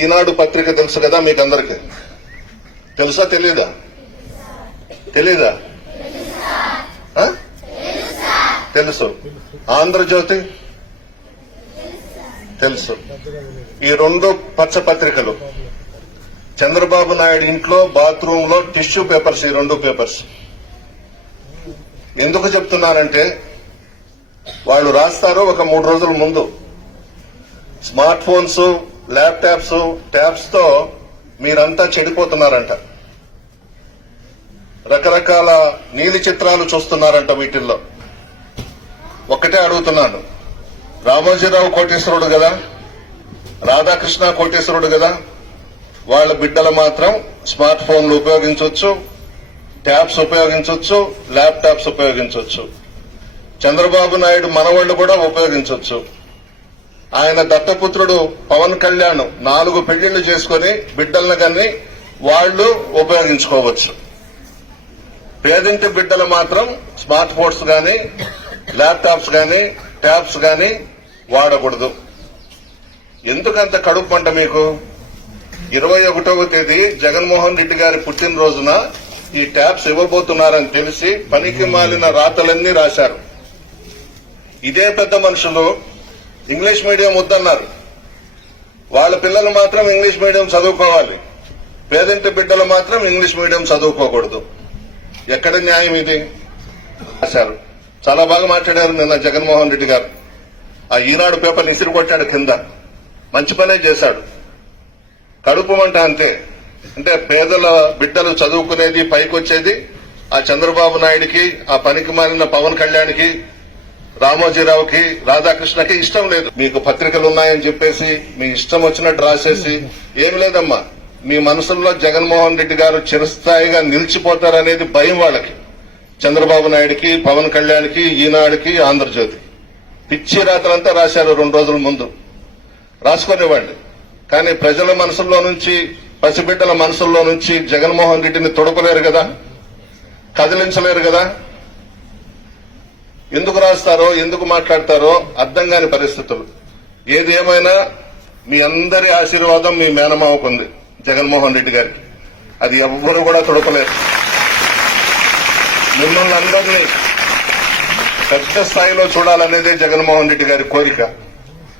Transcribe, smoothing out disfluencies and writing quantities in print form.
ఈనాడు పత్రిక తెలుసు కదా మీకు అందరికి? తెలుసా తెలీదా? తెలీదా? తెలుసు. ఆంధ్రజ్యోతి తెలుసు. ఈ రెండు పచ్చ పత్రికలు చంద్రబాబు నాయుడు ఇంట్లో బాత్రూమ్ లో టిష్యూ పేపర్స్, ఈ రెండు పేపర్స్. ఎందుకు చెప్తున్నానంటే వాళ్ళు రాస్తారు ఒక 3 రోజుల ముందు స్మార్ట్ ఫోన్స్, ల్యాప్టాప్స్, ట్యాబ్స్ తో మీరంతా చెడిపోతున్నారంట, రకరకాల నీలి చిత్రాలు చూస్తున్నారంట. వీటిల్లో ఒక్కటే అడుగుతున్నాను, రామోజీరావు కోటేశ్వరుడు కదా, రాధాకృష్ణ కోటేశ్వరుడు కదా, వాళ్ళ బిడ్డలు మాత్రం స్మార్ట్ ఫోన్లు ఉపయోగించవచ్చు, ట్యాబ్స్ ఉపయోగించవచ్చు, ల్యాప్టాప్స్ ఉపయోగించవచ్చు. చంద్రబాబు నాయుడు మనవాళ్లు కూడా ఉపయోగించవచ్చు. ఆయన దత్తపుత్రుడు పవన్ కళ్యాణ్ 4 పెళ్లిళ్లు చేసుకుని బిడ్డలను కానీ వాళ్లు ఉపయోగించుకోవచ్చు. పేదింటి బిడ్డలు మాత్రం స్మార్ట్ ఫోన్స్ గాని, ల్యాప్టాప్స్ గాని, ట్యాబ్స్ గాని వాడకూడదు. ఎందుకంత కడుపు మంట మీకు? 21వ తేదీ జగన్మోహన్ రెడ్డి గారి పుట్టినరోజున ఈ ట్యాబ్స్ ఇవ్వబోతున్నారని తెలిసి పనికి మాలిన రాతలన్నీ రాశారు. ఇదే పెద్ద మనుషులు ఇంగ్లీష్ మీడియం వద్దన్నారు. వాళ్ళ పిల్లలు మాత్రం ఇంగ్లీష్ మీడియం చదువుకోవాలి, పేదింటి బిడ్డలు మాత్రం ఇంగ్లీష్ మీడియం చదువుకోకూడదు. ఎక్కడ న్యాయం ఇది? రాశారు. చాలా బాగా మాట్లాడారు నిన్న జగన్మోహన్ రెడ్డి గారు. ఆ ఈనాడు పేపర్ ఇసిరి కొట్టాడు కింద. మంచి పనే చేశాడు. కడుపు మంట అంతే. అంటే పేదల బిడ్డలు చదువుకునేది, పైకొచ్చేది ఆ చంద్రబాబు నాయుడికి, ఆ పనికి మాలిన పవన్ కళ్యాణ్కి, రామోజీరావుకి, రాధాకృష్ణకి ఇష్టం లేదు. మీకు పత్రికలు ఉన్నాయని చెప్పేసి మీ ఇష్టం వచ్చినట్టు రాసేసి ఏం లేదమ్మా. మీ మనసుల్లో జగన్మోహన్ రెడ్డి గారు చిరస్థాయిగా నిలిచిపోతారనేది భయం వాళ్ళకి. చంద్రబాబు నాయుడికి, పవన్ కళ్యాణ్కి, ఈనాడుకి, ఆంధ్రజ్యోతి పిచ్చి రాత్రంతా రాశారు 2 రోజుల ముందు. రాసుకునేవాళ్ళు. కానీ ప్రజల మనసుల్లో నుంచి, పసిబిడ్డల మనసుల్లో నుంచి జగన్మోహన్ రెడ్డిని తొడపలేరు కదా, కదిలించలేరు కదా. ఎందుకు రాస్తారో, ఎందుకు మాట్లాడతారో అర్థం కాని పరిస్థితులు. ఏది ఏమైనా మీ అందరి ఆశీర్వాదం మీ మేనమావకుంది, జగన్మోహన్ రెడ్డి గారికి. అది ఎవ్వరూ కూడా తొడపలేరు. మిమ్మల్ని అందరినీ పెద్ద స్థాయిలో చూడాలనేదే జగన్మోహన్ రెడ్డి గారి కోరిక.